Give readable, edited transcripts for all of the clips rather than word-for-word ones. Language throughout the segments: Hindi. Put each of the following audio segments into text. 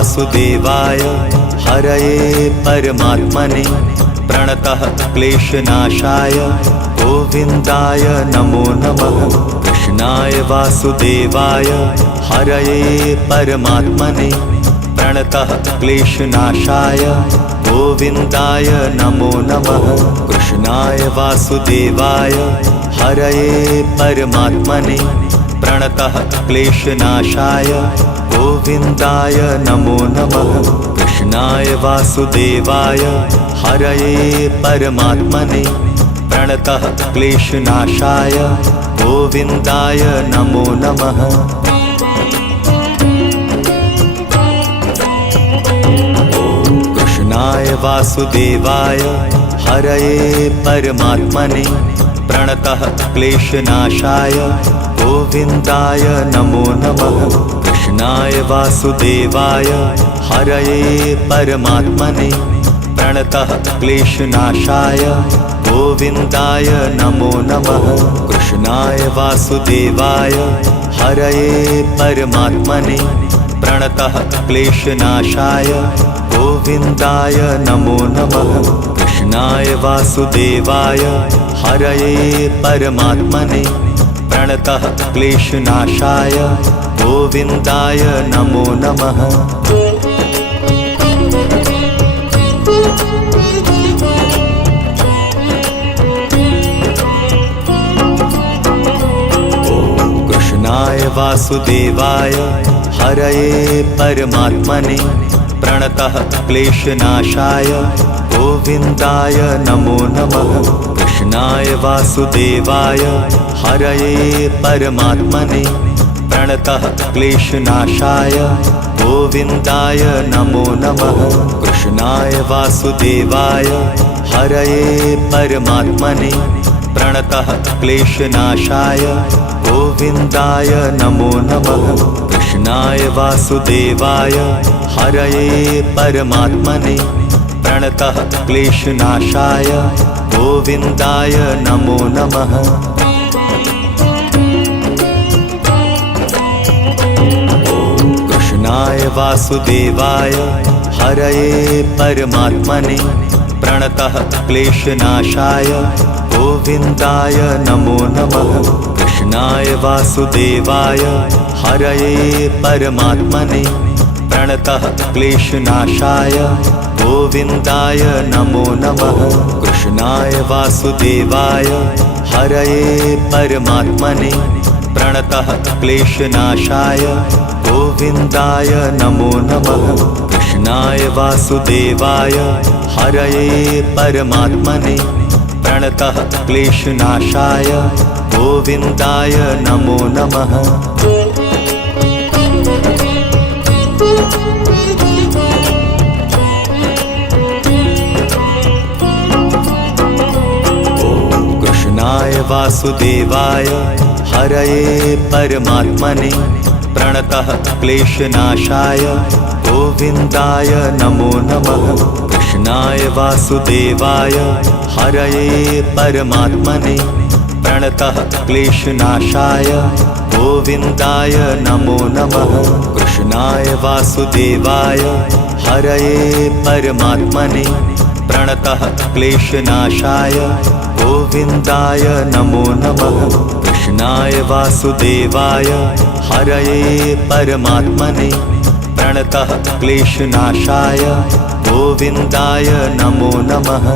वासुदेवाय हरये परमात्मने प्रणतः क्लेशनाशाय गोविन्दाय नमो नमः। कृष्णाय वासुदेवाय हरये परमात्मने प्रणतः क्लेशनाशाय गोविन्दाय नमो नमः। कृष्णाय वासुदेवाय हरये परमात्मने प्रणतः क्लेशनाशाय गोविन्दाय नमो नमः। कृष्णाय वासुदेवाय हरये परमात्मने प्रणतः क्लेशनाशाय गोविन्दाय नमो नमः। कृष्णाय वासुदेवाय हरये परमात्मने प्रणतः क्लेशनाशाय गोविन्दाय नमो नमः। कृष्णाय वासुदेवाय हरये परमात्मने प्रणतः क्लेशनाशाय गोविन्दाय नमो नमः। कृष्णाय वासुदेवाय हरये परमात्मने प्रणतः क्लेशनाशाय गोविन्दाय नमो नमः। कृष्णाय वासुदेवाय हरये परमात्मने प्रणतः क्लेशनाशाय गोविन्दाय नमो नमः। कृष्णाय वासुदेवाय हरये परमात्मने प्रणतः क्लेशनाशाय गोविन्दाय नमो नमः। कृष्णाय वासुदेवाय हरये परमात्मने प्रणतः क्लेशनाशाय गोविन्दाय नमो नमः। कृष्णाय वासुदेवाय हरये परमात्मने प्रणतः क्लेशनाशाय गोविन्दाय नमो नमः। कृष्णाय वासुदेवाय हरये परमात्मने प्रणतः क्लेशनाशाय गोविन्दाय नमो नमः। कृष्णाय वासुदेवाय हरये परमात्मने प्रणतः क्लेशनाशाय गोविन्दाय नमो नमः। कृष्णाय वासुदेवाय हरये परमात्मने प्रणतः क्लेशनाशाय गोविन्दाय नमो नमः। कृष्णाय वासुदेवाय हरये परमात्मने प्रणतः क्लेशनाशाय गोविन्दाय नमो नमः। कृष्णाय वासुदेवाय हरये परमात्मने प्रणतः क्लेशनाशाय गोविन्दाय नमो नमः। कृष्णाय वासुदेवाय हरये परमात्मने प्रणतः क्लेशनाशाय गोविन्दाय नमो नमः। कृष्णाय वासुदेवाय हरये परमात्मने प्रणतः क्लेशनाशाय गोविन्दाय नमो नमः। कृष्णाय वासुदेवाय हरये परमात्मने प्रणतः क्लेशनाशाय गोविन्दाय नमो नमः। कृष्णाय वासुदेवाय हरये परमात्मने प्रणतः क्लेशनाशाय गोविन्दाय नमो नमः।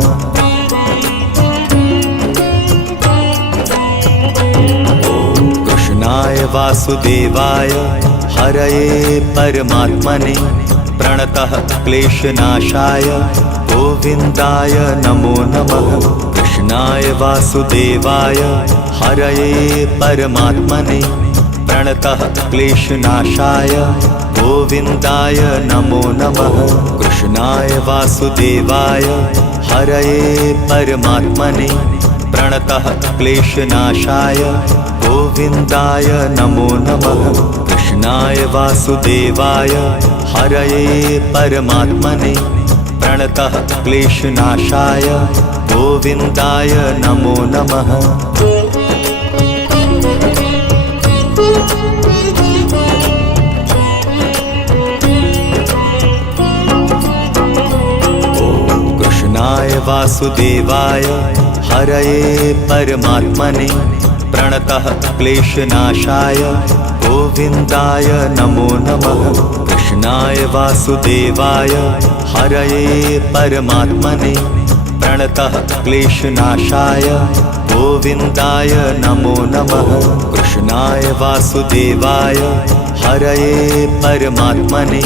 कृष्णाय वासुदेवाय हरये परमात्मने प्रणतः क्लेशनाशाय गोविन्दाय नमो नमः। कृष्णाय वासुदेवाय हरये परमात्मने प्रणतः क्लेशनाशाय गोविन्दाय नमो नमः। कृष्णाय वासुदेवाय हरये परमात्मने प्रणतः क्लेशनाशाय गोविन्दाय नमो नमः। कृष्णाय वासुदेवाय हरये परमात्मने प्रणतः क्लेशनाशाय गोविन्दाय नमो नमः। कृष्णाय वासुदेवाय हरये परमात्मने प्रणतः क्लेशनाशाय गोविन्दाय नमो नमः। कृष्णाय वासुदेवाय हरये परमात्मने प्रणतः क्लेशनाशाय गोविन्दाय नमो नमः। कृष्णाय वासुदेवाय हरये परमात्मने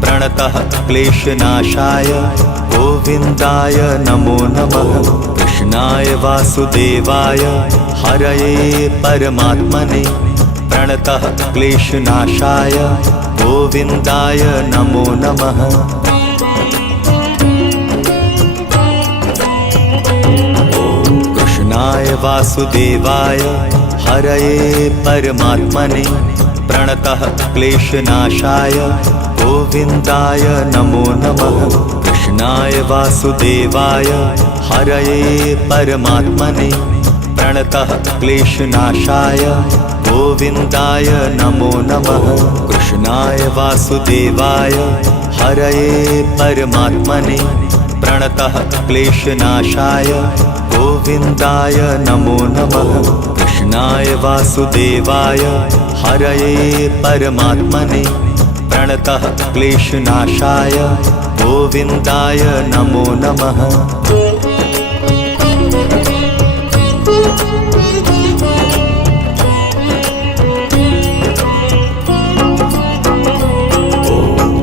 प्रणतः क्लेशनाशाय गोविन्दाय नमो नमः। कृष्णाय वासुदेवाय हरये परमात्मने प्रणतः क्लेशनाशाय गोविन्दाय नमो नमः। कृष्णाय वासुदेवाय हरये परमात्मने प्रणतः क्लेशनाशाय गोविन्दाय नमो नमः। कृष्णाय वासुदेवाय हरये परमात्मने प्रणतः क्लेशनाशाय गोविन्दाय नमो नमः। कृष्णाय वासुदेवाय हरये परमात्मने प्रणतः क्लेशनाशाय गोविन्दाय नमो नमः। कृष्णाय वासुदेवाय हरये परमात्मने प्रणतः क्लेशनाशाय गोविन्दाय नमो नमः।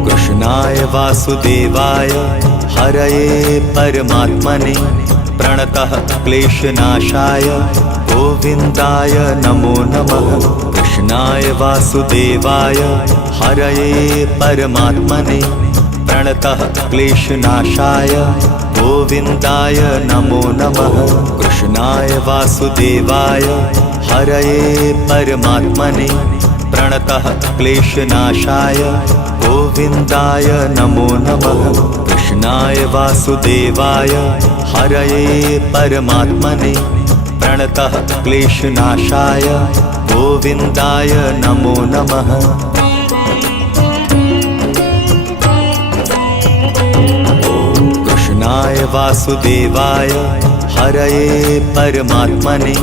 कृष्णाय वासुदेवाय हरये परमात्मने प्रणतः क्लेशनाशाय गोविन्दाय नमो नमः। कृष्णाय वासुदेवाय हरये परमात्मने प्रणतः क्लेशनाशाय गोविन्दाय नमो नमः। कृष्णाय वासुदेवाय हरये परमात्मने प्रणतः क्लेशनाशाय गोविन्दाय नमो नमः। कृष्णाय वासुदेवाय हरये परमात्मने प्रणतः क्लेशनाशाय गोविन्दाय नमो नमः। कृष्णाय वासुदेवाय हरये परमात्मने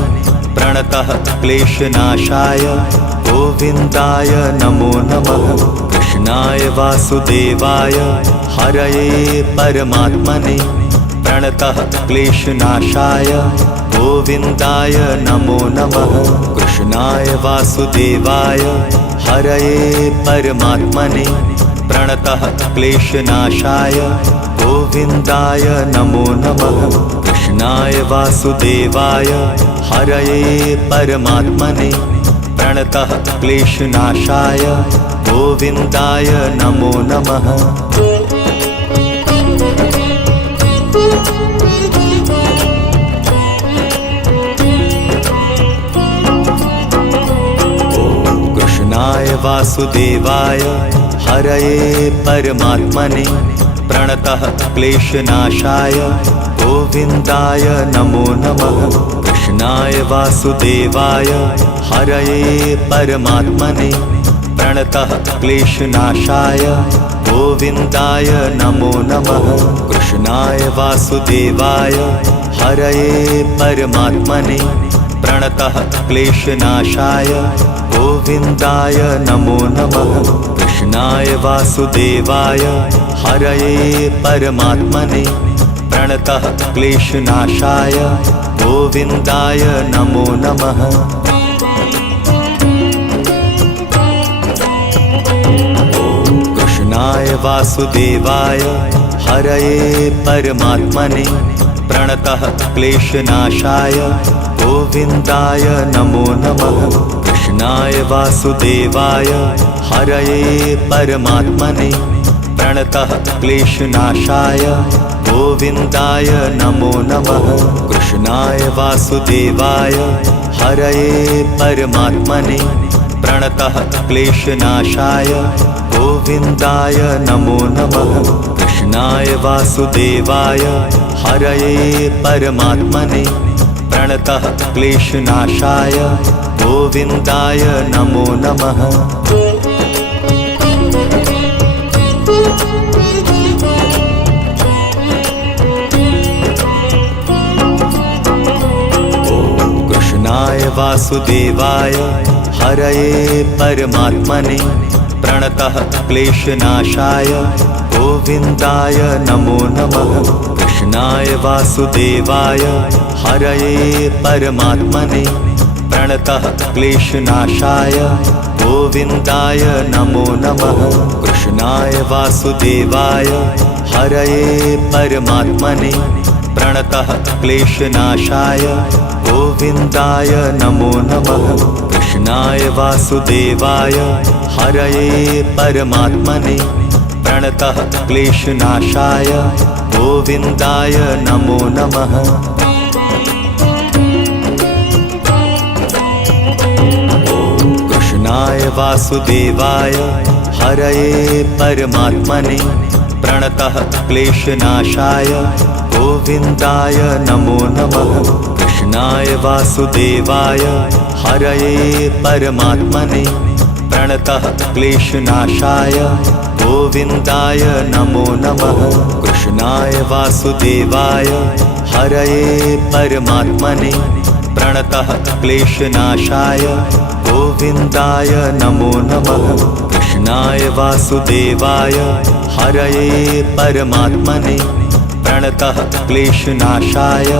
प्रणतः क्लेशनाशाय गोविन्दाय नमो नमः। कृष्णाय वासुदेवाय हरये परमात्मने प्रणतः क्लेशनाशाय गोविन्दाय नमो नमः। कृष्णाय वासुदेवाय हरये परमात्मने प्रणतः क्लेशनाशाय गोविन्दाय नमो नमः। कृष्णाय वासुदेवाय हरये परमात्मने प्रणतः क्लेशनाशाय गोविन्दाय नमो नमः। कृष्णाय वासुदेवाय हरये परमात्मने प्रणतः क्लेशनाशाय गोविन्दाय नमो नमः। कृष्णाय वासुदेवाय हरये परमात्मने प्रणतः क्लेशनाशाय गोविन्दाय नमो नमः। कृष्णाय वासुदेवाय हरये परमात्मने प्रणतः क्लेशनाशाय गोविन्दाय नमो नमः। कृष्णाय वासुदेवाय हरये परमात्मने प्रणतः क्लेशनाशाय गोविन्दाय नमो नमः। कृष्णाय वासुदेवाय हरये परमात्मने प्रणतः क्लेशनाशाय गोविन्दाय नमो नमः। कृष्णाय वासुदेवाय हरये परमात्मने प्रणतः क्लेशनाशाय गोविन्दाय नमो नमः। कृष्णाय वासुदेवाय हरये परमात्मने प्रणतः क्लेशनाशाय गोविन्दाय नमो नमः। कृष्णाय वासुदेवाय हरये परमात्मने प्रणतः क्लेशनाशाय गोविन्दाय नमो नमः। वासुदेवाय हरये परमात्मने प्रणतः क्लेशनाशाय गोविन्दाय नमो नमः। कृष्णाय वासुदेवाय हरये परमात्मने प्रणतः क्लेशनाशाय गोविन्दाय नमो नमः। कृष्णाय वासुदेवाय हरये परमात्मने प्रणतः क्लेशनाशाय गोविन्दाय नमो नमः। कृष्णाय वासुदेवाय हरये परमात्मने प्रणतः क्लेशनाशाय गोविन्दाय नमो नमः। कृष्णाय वासुदेवाय हरये परमात्मने प्रणतः क्लेशनाशाय गोविन्दाय नमो नमः। कृष्णाय वासुदेवाय हरये परमात्मने प्रणतः क्लेशनाशाय गोविन्दाय नमो नमः। कृष्णाय वासुदेवाय हरये परमात्मने प्रणतः क्लेशनाशाय गोविन्दाय नमो नमः। कृष्णाय वासुदेवाय हरये परमात्मने प्रणतः क्लेशनाशाय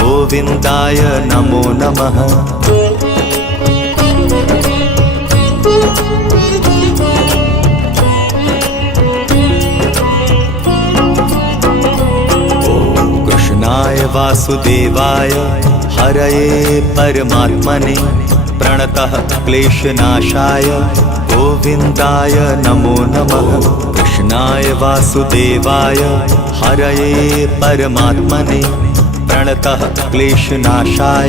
गोविन्दाय नमो नमः। कृष्णाय वासुदेवाय हरये परमात्मने प्रणतः क्लेशनाशाय गोविन्दाय नमो नमः। कृष्णाय वासुदेवाय हरये परमात्मने प्रणतः क्लेशनाशाय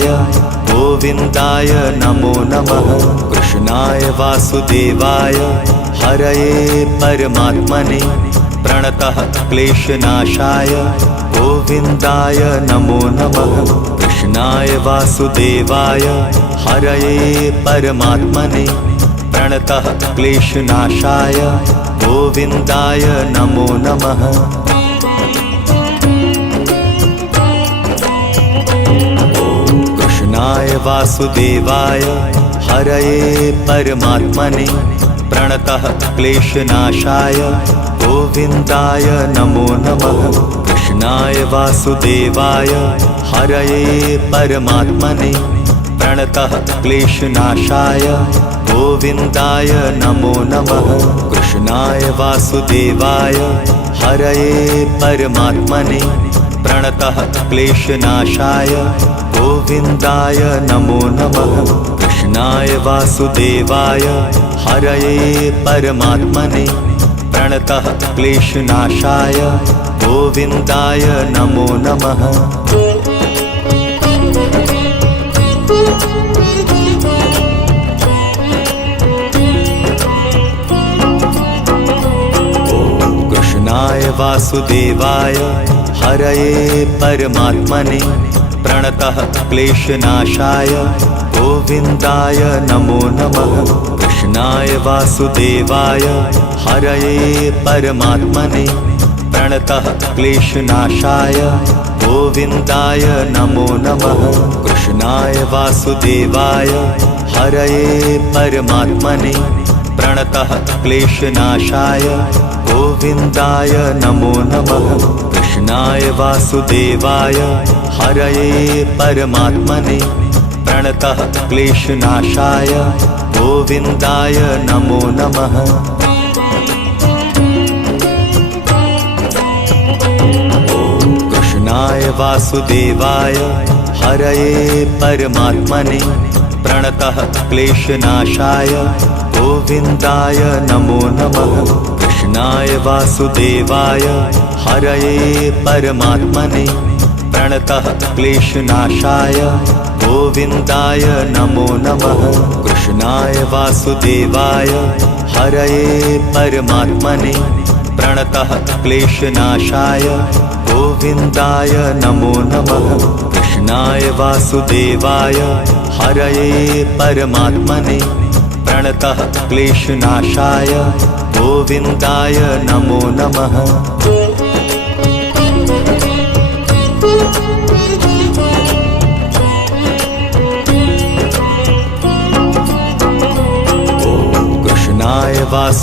गोविन्दाय नमो नमः। कृष्णाय वासुदेवाय हरये परमात्मने प्रणतः क्लेशनाशाय गोविन्दाय नमो नमः। कृष्णाय वासुदेवाय हरये परमात्मने प्रणतः क्लेशनाशाय गोविन्दाय नमो नमः। कृष्णाय वासुदेवाय हरये परमात्मने प्रणतः क्लेशनाशाय गोविन्दाय नमो नमः। कृष्णाय वासुदेवाय हरये परमात्मने प्रणतः क्लेशनाशाय गोविन्दाय नमो नमः। कृष्णाय वासुदेवाय हरये परमात्मने प्रणतः क्लेशनाशाय गोविन्दाय नमो नमः। कृष्णाय वासुदेवाय हरये परमात्मने प्रणतः क्लेशनाशाय गोविन्दाय नमो नमः। कृष्णाय वासुदेवाय हरये परमात्मने प्रणतः क्लेशनाशाय गोविन्दाय नमो नमः। कृष्णाय वासुदेवाय हरये परमात्मने प्रणतः क्लेशनाशाय गोविन्दाय नमो नमः। कृष्णाय वासुदेवाय हरये परमात्मने प्रणतः क्लेशनाशाय गोविन्दाय नमो नमः। कृष्णाय वासुदेवाय हरये परमात्मने प्रणतः क्लेशनाशाय गोविन्दाय नमो नमः। कृष्णाय वासुदेवाय हरये परमात्मने प्रणतः क्लेशनाशाय गोविन्दाय नमो नमः। कृष्णाय वासुदेवाय हरये परमात्मने प्रणतः क्लेशनाशाय गोविन्दाय नमो नमः। कृष्णाय वासुदेवाय हरये परमात्मने प्रणतः क्लेशनाशाय गोविन्दाय नमो नमः। कृष्णाय वासुदेवाय हरये परमात्मने प्रणतः क्लेशनाशाय गोविन्दाय नमो नमः।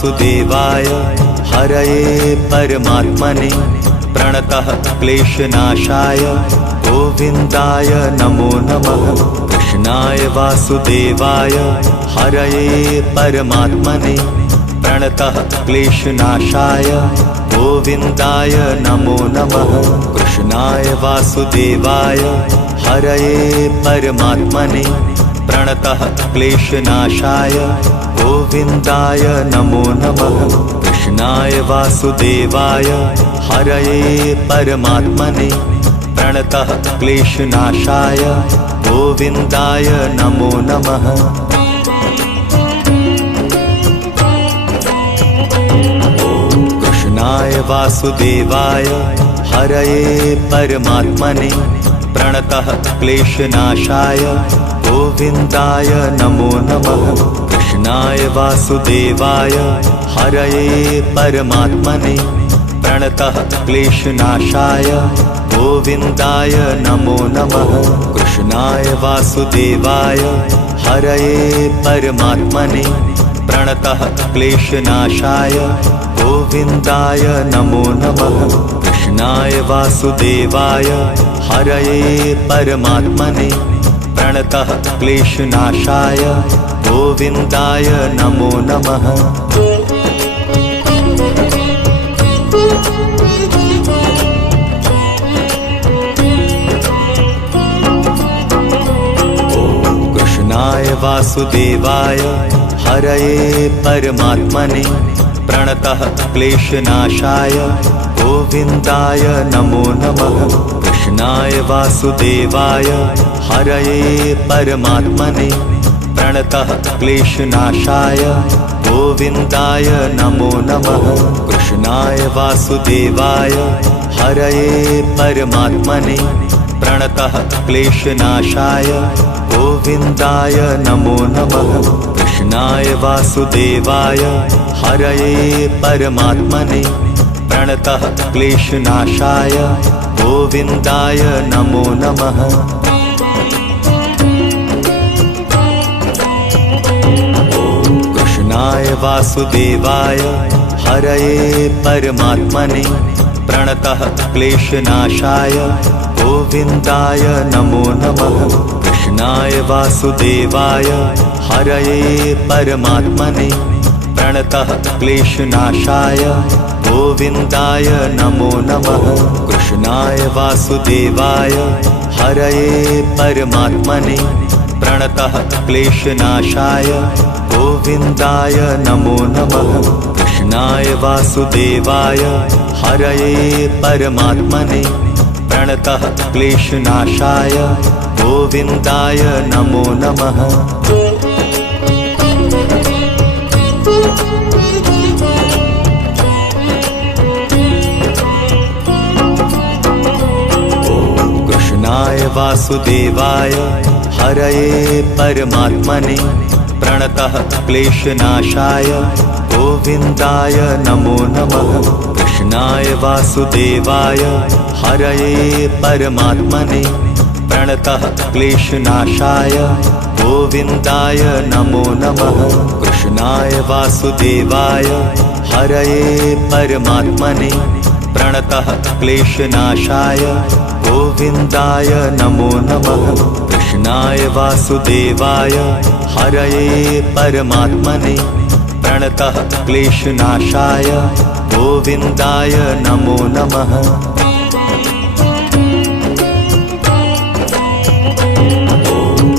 वासुदेवाय हरये परमात्मने प्रणतः क्लेशनाशाय गोविन्दाय नमो नमः। कृष्णाय वासुदेवाय हरये परमात्मने प्रणतः क्लेशनाशाय गोविन्दाय नमो नमः। कृष्णाय वासुदेवाय हरये परमात्मने प्रणतः क्लेशनाशाय गोविन्दाय नमो नमः। कृष्णाय वासुदेवाय हरये परमात्मने प्रणतः क्लेशनाशाय गोविन्दाय नमो नमः। कृष्णाय वासुदेवाय हरये परमात्मने प्रणतः क्लेशनाशाय गोविन्दाय नमो नमः। कृष्णाय वासुदेवाय हरये परमात्मने प्रणतः क्लेशनाशाय गोविन्दाय नमो नमः। कृष्णाय वासुदेवाय हरये परमात्मने प्रणतः क्लेशनाशाय गोविन्दाय नमो नमः। कृष्णाय वासुदेवाय हरये परमात्मने प्रणतः क्लेशनाशाय गोविन्दाय नमो नमः। कृष्णाय वासुदेवाय हरये परमात्मने प्रणतः क्लेशनाशाय गोविन्दाय नमो नमः। कृष्णाय वासुदेवाय हरये परमात्मने प्रणतः क्लेशनाशाय गोविन्दाय नमो नमः। कृष्णाय वासुदेवाय हरये परमात्मने प्रणतः क्लेशनाशाय गोविन्दाय नमो नमः। कृष्णाय वासुदेवाय हरये परमात्मने प्रणतः क्लेशनाशाय गोविन्दाय नमो नमः। कृष्णाय वासुदेवाय हरये परमात्मने प्रणतः क्लेशनाशाय गोविन्दाय नमो नमः। कृष्णाय वासुदेवाय हरये परमात्मने प्रणतः क्लेशनाशाय गोविन्दाय नमो नमः। कृष्णाय वासुदेवाय हरये परमात्मने प्रणतः क्लेशनाशाय गोविन्दाय नमो नमः। कृष्णाय वासुदेवाय हरये परमात्मने प्रणतः क्लेशनाशाय गोविन्दाय नमो नमः। कृष्णाय वासुदेवाय हरये परमात्मने प्रणतः क्लेशनाशाय गोविन्दाय नमो नमः। कृष्णाय वासुदेवाय हरये परमात्मने प्रणतः क्लेशनाशाय गोविन्दाय नमो नमः। कृष्णाय वासुदेवाय हरये परमात्मने प्रणतः क्लेशनाशाय गोविन्दाय नमो नमः। कृष्णाय वासुदेवाय हरये परमात्मने प्रणतः क्लेशनाशाय गोविन्दाय नमो नमः।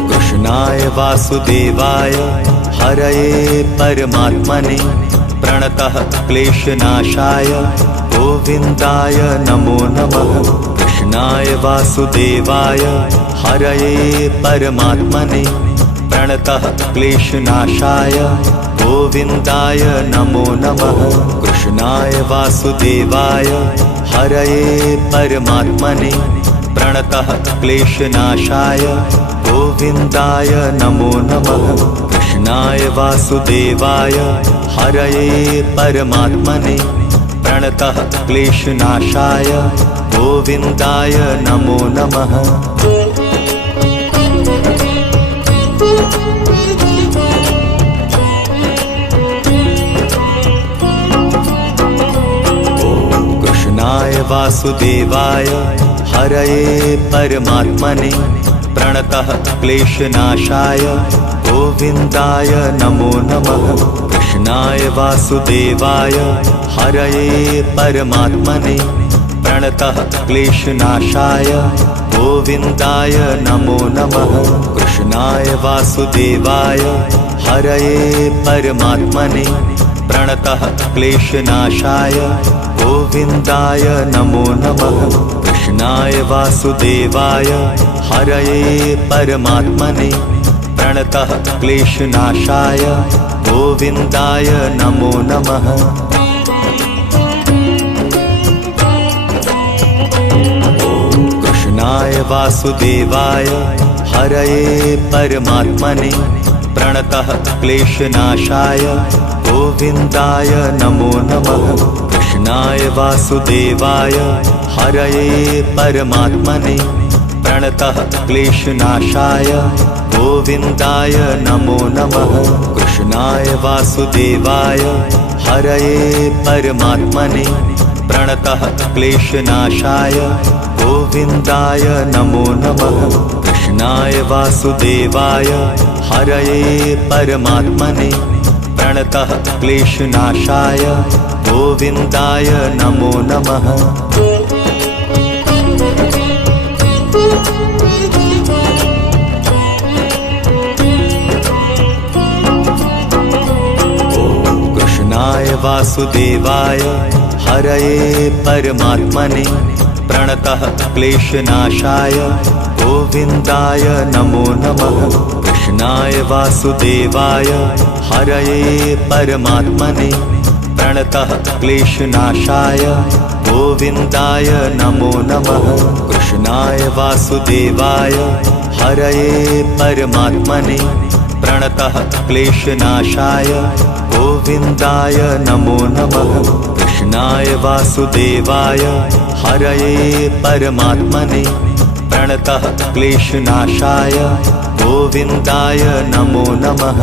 कृष्णाय वासुदेवाय हरये परमात्मने प्रणतः क्लेशनाशाय गोविन्दाय नमो नमः। कृष्णाय वासुदेवाय हरये परमात्मने प्रणतः क्लेशनाशाय गोविन्दाय नमो नमः। कृष्णाय वासुदेवाय हरये परमात्मने प्रणतः क्लेशनाशाय गोविन्दाय नमो नमः। कृष्णाय वासुदेवाय हरये परमात्मने प्रणतः क्लेशनाशाय गोविन्दाय नमो नमः। कृष्णाय वासुदेवाय हरये परमात्मने प्रणतः क्लेशनाशाय गोविन्दाय नमो नमः। कृष्णाय वासुदेवाय हरये परमात्मने प्रणतः क्लेशनाशाय गोविन्दाय नमो नमः। कृष्णाय वासुदेवाय हरये परमात्मने प्रणतः क्लेशनाशाय गोविन्दाय नमो नमः। कृष्णाय वासुदेवाय हरये परमात्मने प्रणतः क्लेशनाशाय गोविन्दाय नमो नमः। कृष्णाय वासुदेवाय हरये परमात्मने प्रणतः क्लेशनाशाय गोविन्दाय नमो नमः। कृष्णाय वासुदेवाय हरये परमात्मने प्रणतः क्लेशनाशाय गोविन्दाय नमो नमः। कृष्णाय वासुदेवाय हरये परमात्मने प्रणतः क्लेशनाशाय गोविन्दाय नमो नमः। कृष्णाय वासुदेवाय हरये परमात्मने प्रणतः क्लेशनाशाय गोविन्दाय नमो नमः। कृष्णाय वासुदेवाय हरये परमात्मने प्रणतः क्लेशनाशाय गोविन्दाय नमो नमः। कृष्णाय वासुदेवाय हरये परमात्मने प्रणतः क्लेशनाशाय गोविन्दाय नमो नमः। कृष्णाय वासुदेवाय हरये परमात्मने प्रणतः क्लेशनाशाय गोविन्दाय नमो नमः। कृष्णाय वासुदेवाय हरये परमात्मने प्रणतः क्लेशनाशाय गोविन्दाय नमो नमः।